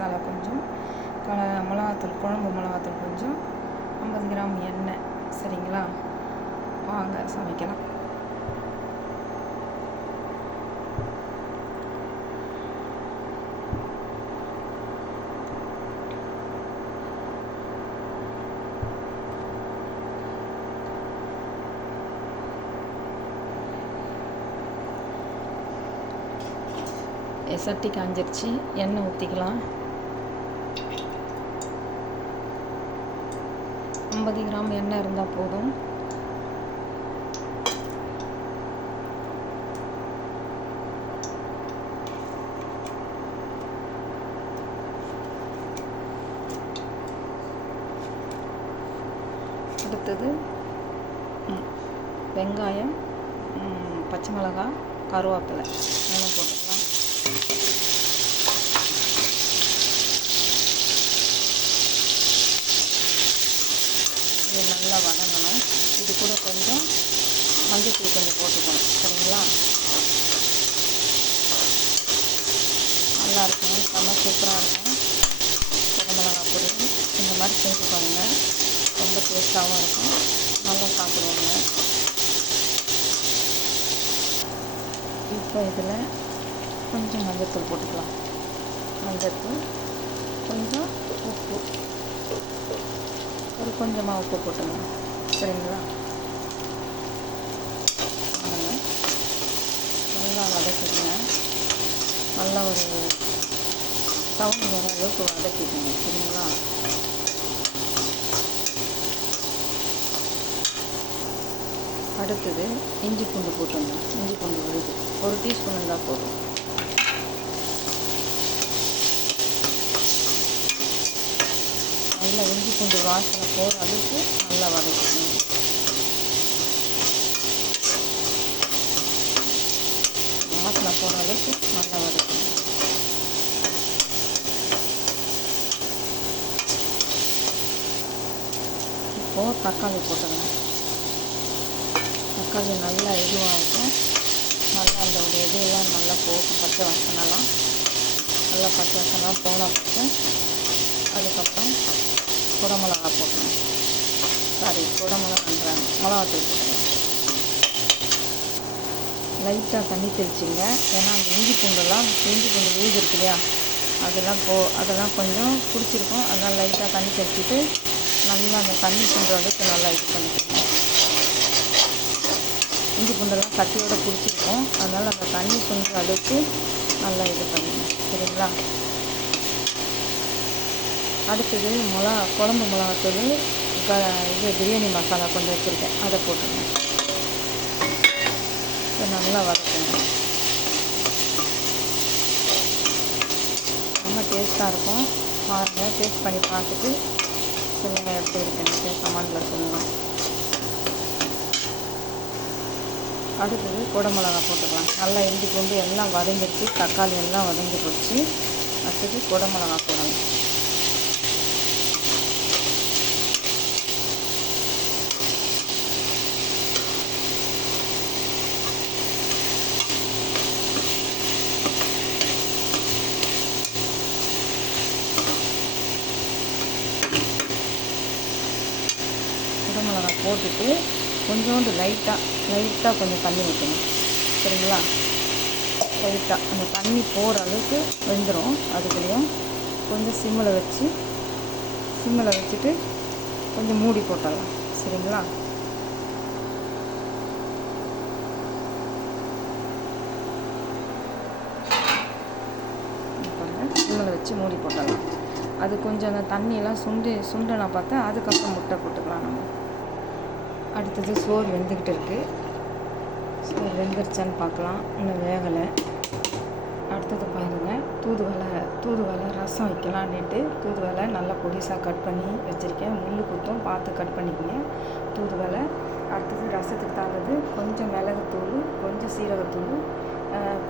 மசாலா கொஞ்சம், மிளகாத்தூள், குழம்பு மிளகாத்தூள் கொஞ்சம், 50 கிராம் எண்ணெய். சரிங்களா? வாங்க சமைக்கலாம். சட்டி காஞ்சிருச்சு, எண்ணெய் ஊற்றிக்கலாம். 50 கிராம் எண்ணெய் இருந்தால் போதும். அடுத்தது வெங்காயம், பச்சை மிளகாய், கருவேப்பிலை மூணும் போட்டுக்கலாம். இது நல்லா வதங்கணும். இது கூட கொஞ்சம் மஞ்சள்தூள் கொஞ்சம் போட்டுக்கணும். சரிங்களா? நல்லா இருக்கும், செம்ம சூப்பராக இருக்கும். குடமிளகா பொடி இந்த மாதிரி செஞ்சு பாருங்கள், ரொம்ப டேஸ்ட்டாகவும் இருக்கும், நல்லா சாப்பிடுவாங்க. இப்போ இதில் கொஞ்சம் மஞ்சள்தூள் போட்டுக்கலாம். மஞ்சள்தூள், கொஞ்சம் உப்பு, ஒரு கொஞ்சமாக உப்பு போட்டுங்க. சரிங்களா? நல்லா வதக்கிடுங்க. நல்லா ஒரு சவுண்ட் வர அளவுக்கு வதக்கிடுங்க. சரிங்களா? அடுத்தது இஞ்சி பூண்டு போட்டுங்க. இஞ்சி பூண்டு விழுது 1 டீஸ்பூன் இருந்தால் போதும். நல்லா இஞ்சி பூண்டு வாசனை போகிற அளவுக்கு நல்லா வதக்கணும். வாசனை போகிற அளவுக்கு நல்லா வதக்கணும். இப்போது தக்காளி போட்டுங்க. தக்காளி நல்லா இதுவாக இருக்கும். நல்லா அந்த இதெல்லாம் நல்லா போகும், பச்சை வாசனைலாம் நல்லா பச்சை வாசனைலாம் போன பார்த்து அதுக்கப்புறம் குடமிளகா போட்டுருங்க. குடமிளகான்றாங்க, மிளகாத்தூள் போட்டுருங்க. லைட்டாக தண்ணி தெளிச்சிங்க. ஏன்னா அந்த இஞ்சி பூண்டு விழுது இருக்கு இல்லையா, அதெல்லாம் கொஞ்சம் பிடிச்சிருக்கும். அதனால் லைட்டாக தண்ணி தெளிச்சிட்டு நல்லா அந்த தண்ணி பூண்டு அளவுக்கு நல்லா இது பண்ணிக்கோங்க. இஞ்சி பூண்டெல்லாம் கட்டியோட பிடிச்சிருக்கும். அதனால் அந்த தண்ணி பூண்டு அளவுக்கு நல்லா இது பண்ணுங்க. சரிங்களா? அடுத்தது குழம்பு மிளகாத்தூள், இது பிரியாணி மசாலா கொண்டு வச்சுருக்கேன், அதை போட்டுருங்க. நல்லா வதக்குங்க. ரொம்ப டேஸ்ட்டாக இருக்கும். பாருங்கள், டேஸ்ட் பண்ணி பார்த்துட்டு சொல்லுங்கள் எப்படி இருக்குன்னு கமெண்டில் சொல்லுங்கள். அடுத்தது குடமிளகா போட்டுக்கலாம். நல்லா இஞ்சி பூண்டு எல்லாம் வதங்கிடுச்சு, தக்காளி எல்லாம் வதங்கி போச்சு. அடுத்தது குடமிளகா போடலாம். குடமிளகா போட்டுட்டு கொஞ்சோண்டு லைட்டாக கொஞ்சம் தண்ணி ஊற்றணும். சரிங்களா? லைட்டாக அந்த தண்ணி போகிற அளவுக்கு வெந்துடும். அதுக்குள்ளேயும் கொஞ்சம் சிம்மில் வச்சுட்டு கொஞ்சம் மூடி போட்டுடலாம். சரிங்களா? சிம்மில் வச்சு மூடி போட்டுடலாம். அது கொஞ்சம் அந்த தண்ணியெல்லாம் சுண்டனா பார்த்தா அதுக்கப்புறம் முட்டை போட்டுக்கலாம் நம்ம. அடுத்தது சோறு வெந்துக்கிட்டு இருக்குது. சோறு வெந்துருச்சான்னு பார்க்கலாம். இன்னும் வேகலை. அடுத்தது பாருங்கள், தூதுவளை ரசம் வைக்கலான்னுட்டு தூதுவளை நல்லா பொடிசாக கட் பண்ணி வச்சுருக்கேன். முள் குத்தும் பார்த்து கட் பண்ணிக்கோங்க. தூதுவளை. அடுத்தது ரசத்துக்கு தாங்கிறது கொஞ்சம் மிளகுத்தூள், கொஞ்சம் சீரகத்தூள்,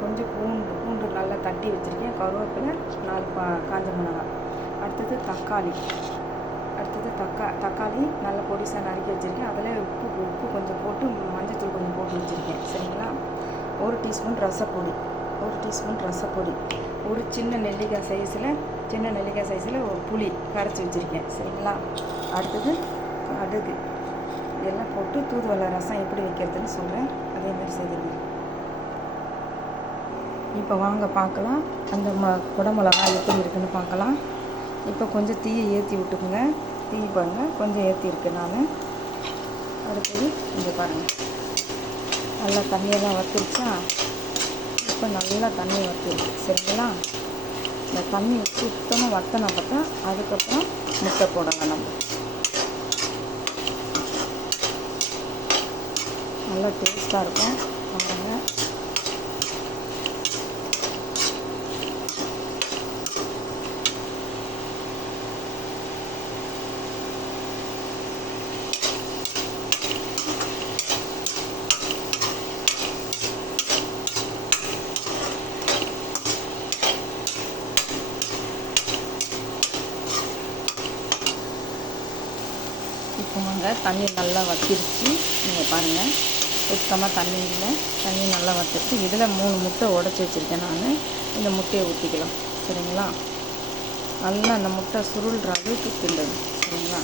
கொஞ்சம் பூண்டு நல்லா தட்டி வச்சுருக்கேன். கருவேப்பிலை, 4 காஞ்ச மிளகாய். அடுத்தது தக்காளி நல்லா பொடிசாக நறுக்கி வச்சுருக்கேன். அதில் உப்பு கொஞ்சம் போட்டு, மஞ்சள்தூள் கொஞ்சம் போட்டு வச்சுருக்கேன். சரிங்களா? 1 டீஸ்பூன் ரசப்பொடி, 1 டீஸ்பூன் ரசப்பொடி, ஒரு சின்ன நெல்லிக்காய் சைஸில் ஒரு புளி கரைச்சி வச்சுருக்கேன். சரிங்களா? அடுத்தது கடுகு, இதெல்லாம் போட்டு தூதுவளை ரசம் எப்படி வைக்கிறதுன்னு சொல்கிறேன். அதேமாதிரி செய்யுங்க. இப்போ வாங்க பார்க்கலாம் அந்த குடமிளகா எப்படி இருக்குன்னு பார்க்கலாம். இப்போ கொஞ்சம் தீயை ஏற்றி விட்டுக்குங்க. தீ பாருங்கள் கொஞ்சம் ஏற்றிருக்கு நான். அடுத்தது இங்கே பாருங்கள் நல்லா தண்ணியெல்லாம் வற்றிருச்சா. இப்போ நல்லா தண்ணி வற்றிருக்கு. சரிங்களா? இந்த தண்ணி சுத்தமாக வற்றின பார்த்தா அதுக்கப்புறம் முட்டை போடலாம். நம்ம நல்லா டேஸ்ட்டாக இருக்கும். பாருங்கள் இப்போ தண்ணி நல்லா வற்றிருச்சு. நீங்கள் பாருங்கள் சுத்தமாக தண்ணி இல்லை, தண்ணி நல்லா வற்றிருச்சு. இதில் 3 முட்டை உடச்சி வச்சுருக்கேன் நான். இந்த முட்டையை ஊற்றிக்கலாம். சரிங்களா? நல்லா அந்த முட்டை சுருள்ற அளவுக்கு கிண்டணும். சரிங்களா?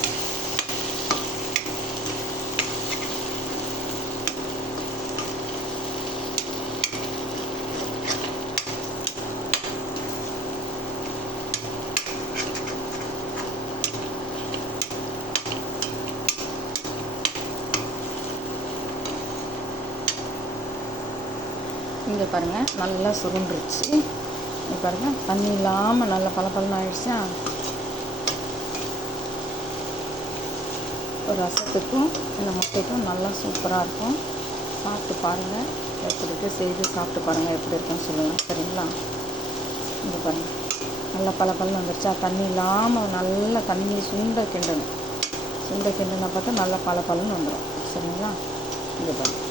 இங்கே பாருங்கள் நல்லா சுருண்டுருச்சு. இங்கே பாருங்கள் தண்ணி இல்லாமல் நல்லா பளபளன்னு ஆயிடுச்சா. ஒரு ரசத்துக்கும் இந்த முட்டைக்கும் நல்லா சூப்பராக இருக்கும். சாப்பிட்டு பாருங்கள் எப்படி இருக்குது, செய்து சாப்பிட்டு பாருங்கள் எப்படி இருக்குன்னு சொல்லுங்கள். சரிங்களா? இங்கே பாருங்கள் நல்லா பளபளன்னு வந்துருச்சா. தண்ணி இல்லாமல் நல்லா தண்ணி சுண்ட கிண்டணும். கிண்டுனா பார்த்தா நல்லா பளபளன்னு வந்துடும். சரிங்களா? இங்கே பாருங்கள்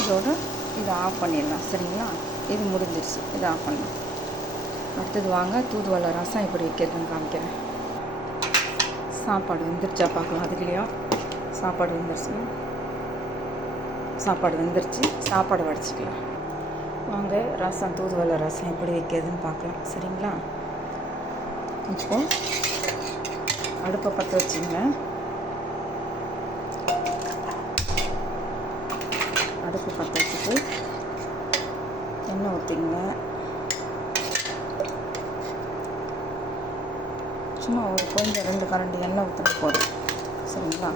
இதோட இதை ஆஃப் பண்ணிடலாம். சரிங்களா? இது முடிஞ்சிருச்சு. இதை ஆஃப் பண்ணலாம். அடுத்தது வாங்க தூதுவளை ரசம் எப்படி வைக்கிறதுன்னு காமிக்கிறேன். சாப்பாடு வெந்துருச்சா பார்க்கலாம். அதுக்குள்ளேயும் சாப்பாடு வெந்துருச்சு. சாப்பாடு வடிச்சிக்கலாம். வாங்க ரசம் தூதுவளை ரசம் எப்படி வைக்கிறதுன்னு பார்க்கலாம். சரிங்களா? இப்போது அடுப்பை பற்ற வச்சுங்க. அடுப்பு பற்ற வச்சுட்டு எண்ணெய் ஊற்றிங்க. சும்மா ஒரு கொஞ்சம் 2 கரண்டி எண்ணெய் ஊற்றினா போதும். சரிங்களா?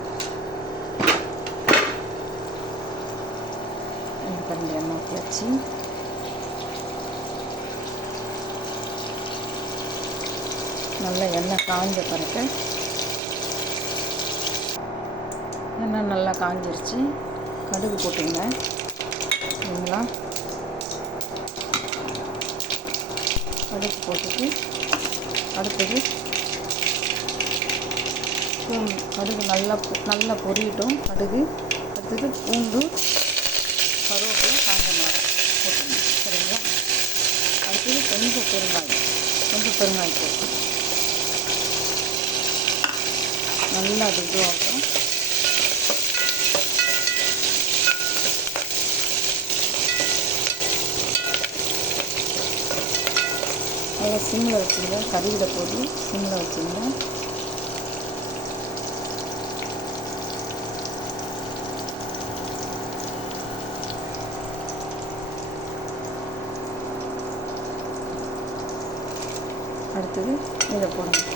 2 கரண்டி எண்ணெய் ஊற்றியாச்சு. நல்லா எண்ணெய் காஞ்ச பிறகு எண்ணெய் நல்லா காஞ்சிருச்சு. கடுகு போட்டுங்க. சரிங்களா? கடுகு போட்டுட்டு அடுத்தது பூண்டு. கடுகு நல்லா பொரியட்டும் கடுகு. அடுத்தது பூண்டு, கருவேப்பிலை, காஞ்ச மிளகாய் போட்டுங்க. சரிங்களா? அடுத்தது கொஞ்சம் பெருங்காயம் போட்டு நல்லா அது இதுவாகும். நல்லா சிம்மில் வச்சுங்க. கறியில போட்டு சிம்மில் வச்சுங்க. அடுத்தது இதை போடணும்.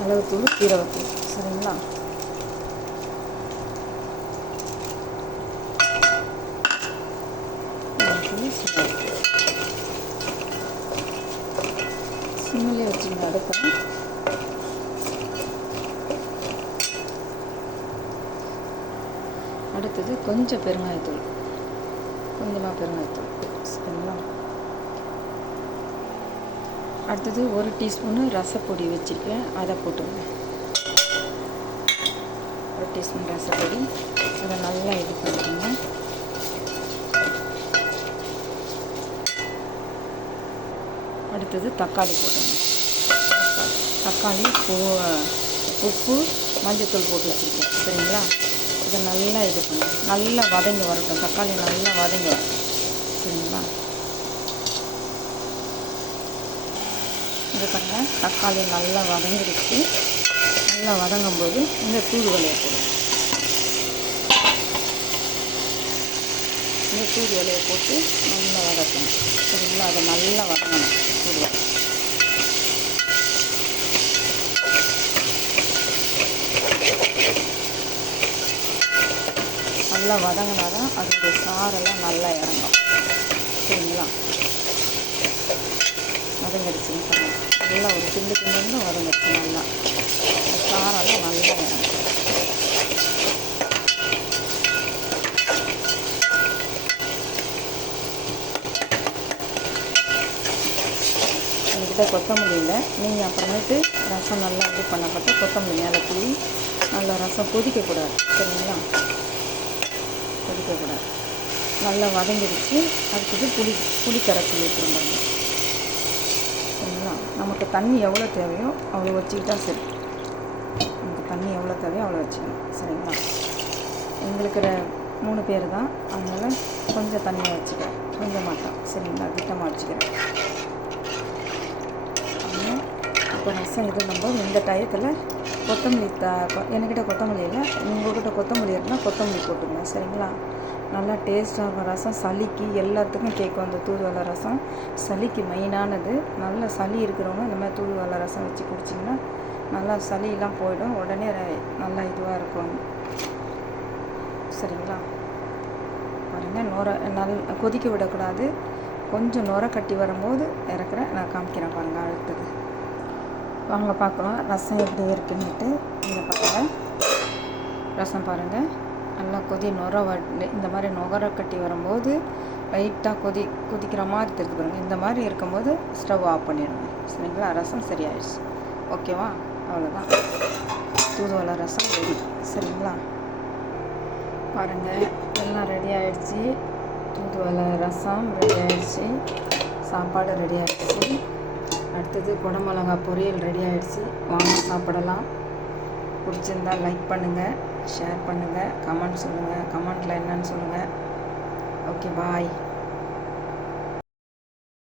மிளகுத்தூள், சீரகத்தூள். சரிங்களா? சிம்மிலே வச்சுங்க அடுப்பை. அடுத்தது கொஞ்சமாக பெருங்காயத்தூள். சரிங்களா? அடுத்தது 1 டீஸ்பூனு ரசப்பொடி வச்சுருக்கேன், அதை போட்டுங்க. 1 டீஸ்பூன் ரசப்பொடி. அதை நல்லா இது பண்ணிக்கோங்க. அடுத்தது தக்காளி போட்டுங்க. தக்காளி, உப்பு, மஞ்சத்தூள் போட்டு வச்சுருக்கேன். சரிங்களா? இதை நல்லா இது பண்ணும், நல்லா வதங்கி வரட்டும். தக்காளி நல்லா வதங்கி வரும். சரிங்களா? இது பாருங்கள், தக்காளி நல்லா வதங்கிடுச்சு. நல்லா வதங்கும்போது இந்த தூதுவளையை போடும். இந்த தூதுவளையை போட்டு நல்லா வதக்கணும். சரிங்களா? அதை நல்லா வதங்கணும். தூதுவளை நல்லா வதங்கினா தான் அதோடைய சாரெல்லாம் நல்லா இறங்கும். சரிங்களா? வதங்கிடுச்சுன்னு சொன்னேன். நல்லா ஒரு கிண்டு கிண்டு வதங்கிடுச்சு. நல்லா சாரெல்லாம் நல்லா இறங்கும். என்கிட்ட கொத்தமல்லி இல்லை, நீங்கள் அப்புறமேட்டு ரசம் நல்லா இது பண்ணப்பட்ட கொத்தமல்லி மேலே தூவி நல்லா ரசம் கொதிக்கக்கூடாது. சரிங்களா? கொதிக்கக்கூடாது. நல்லா வதங்கிடுச்சு. அடுத்தது புளி கரைச்சி ஊற்றிருந்தாங்க. சரிங்களா? நமக்கு தண்ணி எவ்வளோ தேவையோ அவ்வளோ வச்சுக்கிட்டா சரி. நமக்கு தண்ணி எவ்வளோ தேவையோ அவ்வளோ வச்சுக்கணும். சரிங்களா? எங்களுக்கு 3 பேர் தான், அதனால் கொஞ்சம் தண்ணியாக வச்சுக்கிறேன், கொஞ்சம் மாட்டோம். சரிங்களா? திட்டமாக வச்சுக்கிறேன். இப்போ ரசம் இது பண்ணும்போது இந்த டயத்தில் கொத்தமல்லி என்கிட்ட கொத்தமல்லி இல்லை, உங்கள்கிட்ட கொத்தமல்லி இருந்தால் கொத்தமல்லி போட்டுங்க. சரிங்களா? நல்லா டேஸ்ட்டாகும் ரசம். சளிக்கு எல்லாத்துக்கும் கேட்கும். அந்த தூதுவளை ரசம் சளிக்கு மெயினானது. நல்ல சளி இருக்கிறவங்க இந்த மாதிரி தூதுவளை ரசம் வச்சு குடிச்சிங்கன்னா நல்லா சளியெல்லாம் போயிடும். உடனே நல்லா இதுவாக இருக்கும். சரிங்களா? பாருங்கள், கொதிக்க விடக்கூடாது. கொஞ்சம் நுர கட்டி வரும்போது இறக்குறேன். நான் காமிக்கிறேன் பாருங்கள். அடுத்தது வாங்க பார்க்கலாம் ரசம் எப்படி இருக்குன்னுட்டு. இங்கே பாருங்கள், ரசம் பாருங்கள், நல்லா இந்த மாதிரி நுர கட்டி வரும்போது லைட்டாக கொதிக்கிற மாதிரி தெரிஞ்சு பாருங்கள். இந்த மாதிரி இருக்கும்போது ஸ்டவ் ஆஃப் பண்ணிடுங்க. சரிங்களா? ரசம் சரியாயிடுச்சு. ஓகேவா? அவ்வளோதான், தூதுவளை ரசம் ரெடி. சரிங்களா? பாருங்கள், எல்லாம் ரெடி ஆகிடுச்சி. தூதுவளை ரசம் ரெடி ஆகிடுச்சி. சாப்பாடு ரெடி ஆகிடுச்சி. அடுத்தது குடமிளகா பொரியல் ரெடி ஆகிடுச்சி. வாங்க சாப்பிடலாம். பிடிச்சிருந்தால் லைக் பண்ணுங்கள், ஷேர் பண்ணுங்கள், கமெண்ட் சொல்லுங்கள். கமெண்ட்டில் என்னன்னு சொல்லுங்கள். ஓகே, பாய்.